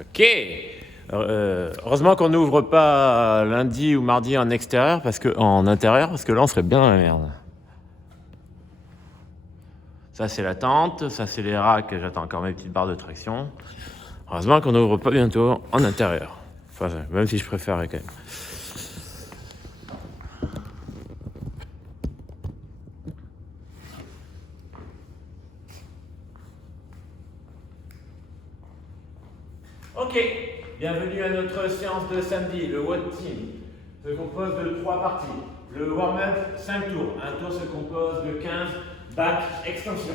Ok. Heureusement qu'on n'ouvre pas lundi ou mardi en extérieur, en intérieur, parce que là on serait bien dans la merde. Ça c'est la tente, ça c'est les racks, j'attends encore mes petites barres de traction. Heureusement qu'on n'ouvre pas bientôt en intérieur. Enfin, même si je préférerais quand même. Ok, bienvenue à notre séance de samedi, le WOD Team. Se compose de 3 parties. Le warm-up, 5 tours. Un tour se compose de 15 back extensions.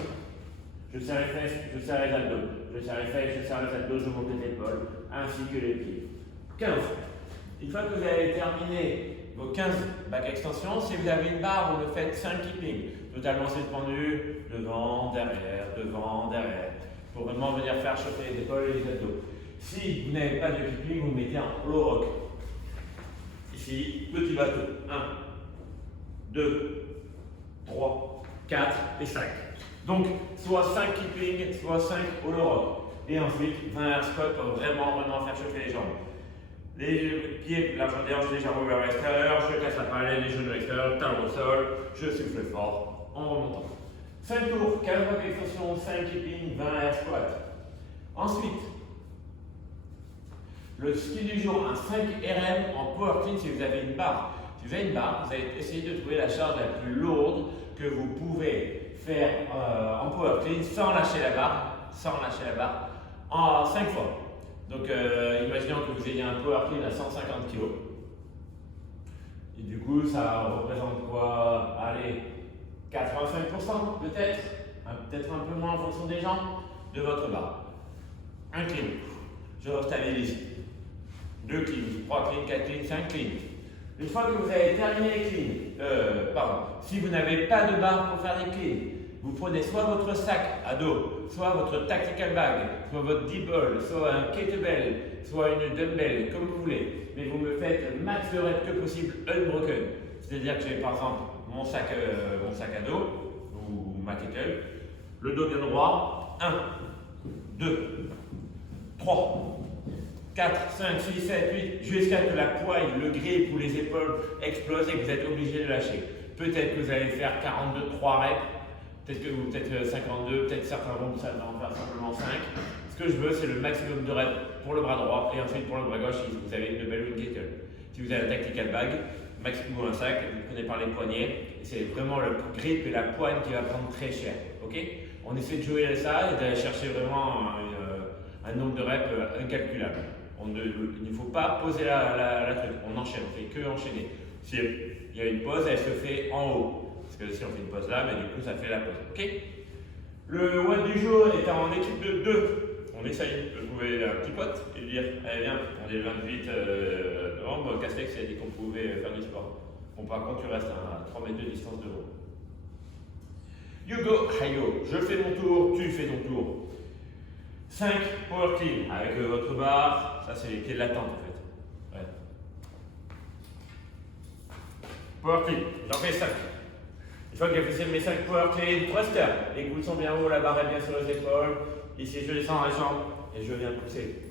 Je serre les fesses, je serre les abdos. Je serre les fesses, je serre les abdos, je monte les épaules, ainsi que les pieds. 15. Une fois que vous avez terminé vos 15 back extensions, si vous avez une barre, vous me faites 5 keeping. Totalement suspendu, devant, derrière. Pour vraiment venir faire chauffer les épaules et les abdos. Si vous n'avez pas de keeping, vous mettez un low rock. Ici, petit bateau. 1, 2, 3, 4 et 5. Donc, soit 5 keeping, soit 5 hollow rock. Et ensuite, 20 air squat pour vraiment faire chauffer les jambes. Les pieds, largeur des hanches légèrement vers l'extérieur, je casse la palette, les genoux à l'extérieur, talons au sol, je souffle fort en remontant. 5 tours, 15 répétitions, 5 keeping, 20 air squat. Ensuite, le ski du jour, un 5 RM en power clean si vous avez une barre. Si vous avez une barre, vous allez essayer de trouver la charge la plus lourde que vous pouvez faire en power clean sans lâcher la barre, en 5 fois. Donc imaginons que vous ayez un power clean à 150 kg. Et du coup, ça représente quoi? Allez, 85% peut-être, peut-être un peu moins en fonction des jambes, de votre barre. Un clean, je restabilise. 2 cleans, 3 cleans, 4 cleans, 5 cleans. Une fois que vous avez terminé les cleans, si vous n'avez pas de barre pour faire des cleans, vous prenez soit votre sac à dos, soit votre tactical bag, soit votre D-ball, soit un kettlebell, soit une dumbbell, comme vous voulez. Mais vous me faites le max de reps que possible unbroken. C'est-à-dire que j'ai par exemple mon sac à dos, ou ma kettle, le dos bien droit, 1, 2, 3, 4, 5, 6, 7, 8, jusqu'à que la poigne, le grip ou les épaules explosent et que vous êtes obligé de lâcher. Peut-être que vous allez faire 42, 3 reps, peut-être 52, peut-être certains vont en faire simplement 5. Ce que je veux, c'est le maximum de reps pour le bras droit et ensuite pour le bras gauche si vous avez une belle kettle. Si vous avez un tactical bag, maximum un sac, vous prenez par les poignets, et c'est vraiment le grip et la poigne qui va prendre très cher. Ok? On essaie de jouer à ça et d'aller chercher vraiment un nombre de reps incalculable. Il ne faut pas poser la truc, on enchaîne, on fait que enchaîner. Si il y a une pause, elle se fait en haut. Parce que si on fait une pause là, du coup ça fait la pause. Ok? Le WOD du jour est en équipe de 2. On essaye de trouver un petit pote et de dire allez viens, on est le 28 novembre, Castex a dit qu'on pouvait faire du sport. Bon, par contre, tu restes à 3 mètres de distance de l'eau. You go, I go. Je fais mon tour, tu fais ton tour. 5 power clean avec votre barre, ça c'est les pieds de la tente en fait. Ouais. Power clean, j'en fais 5. Une fois que j'ai fait mes 5 power clean, thruster. Les coudes sont bien hauts, la barre est bien sur les épaules. Ici je descends la jambe et je viens pousser.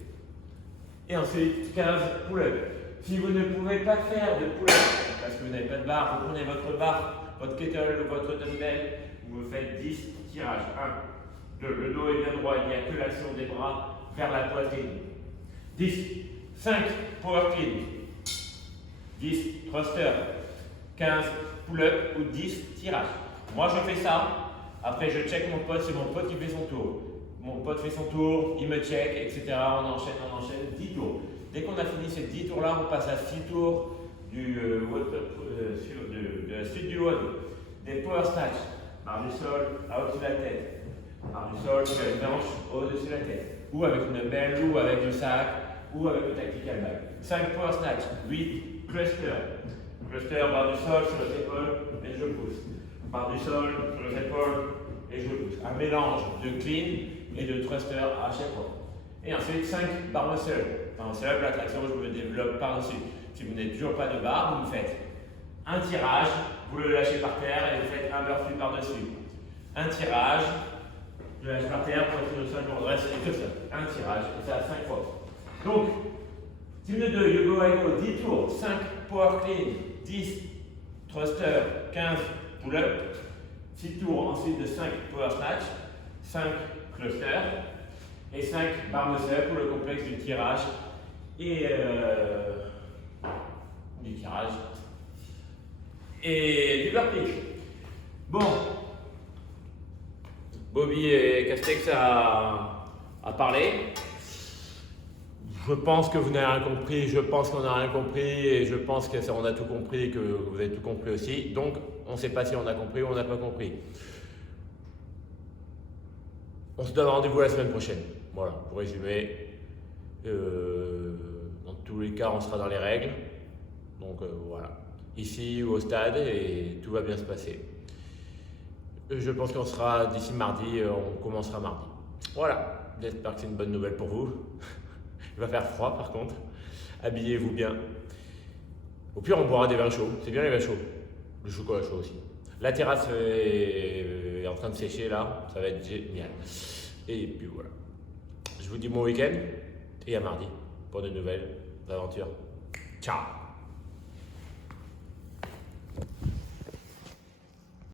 Et ensuite 15 pull-up. Si vous ne pouvez pas faire de pull-up parce que vous n'avez pas de barre, vous prenez votre barre, votre kettle ou votre dumbbell, vous me faites 10 tirages. 1, 2, le dos est bien droit, il n'y a que l'action des bras vers la poitrine. 10, 5 power clean, 10 thruster, 15 pull-up ou 10 tirages. Moi je fais ça, après je check mon pote, c'est mon pote qui fait son tour. Mon pote fait son tour, il me check, etc. On enchaîne, 10 tours. Dès qu'on a fini ces 10 tours là, on passe à 6 tours de la suite du WOD. Des power snatch, barre du sol, au-dessus de la tête. Barre du sol, sur les hanches, au-dessus de la tête. Ou avec une belle, ou avec le sac, ou avec le tactical bag. 5 power snatch, 8 cluster. Cluster, barre du sol, sur les épaules, et je pousse. Barre du sol, sur les épaules, et je pousse. Un mélange de clean et de thruster à chaque fois. Et ensuite 5 barres muscle. Enfin, c'est là que la traction, je me développe par-dessus. Si vous n'avez toujours pas de barre, vous me faites un tirage, vous le lâchez par terre et vous faites un burpee par-dessus. Un tirage, je lâche par terre, poitrine au sol, je me redresse et que ça. Un tirage, et ça 5 fois. Donc, team de 2, you go, I go, 10 tours, 5 power clean, 10 thruster, 15 pull-up, 6 tours ensuite de 5 power snatch, 5 clusters et 5 bar muscle pour le complexe du tirage et du burpee. Bon, Bobby et Castex a parlé. Je pense que vous n'avez rien compris, je pense qu'on n'a rien compris et je pense qu'on a tout compris et que vous avez tout compris aussi. Donc, on ne sait pas si on a compris ou on n'a pas compris. On se donne rendez-vous la semaine prochaine. Voilà, pour résumer. Dans tous les cas, on sera dans les règles. Donc voilà, ici ou au stade et tout va bien se passer. Je pense qu'on sera d'ici mardi, on commencera mardi. Voilà, j'espère que c'est une bonne nouvelle pour vous. Il va faire froid par contre. Habillez-vous bien. Au pire, on boira des vins chauds. C'est bien les vins chauds. Le chocolat chaud aussi. La terrasse est en train de sécher là. Ça va être génial. Et puis voilà. Je vous dis bon week-end et à mardi pour de nouvelles aventures. Ciao!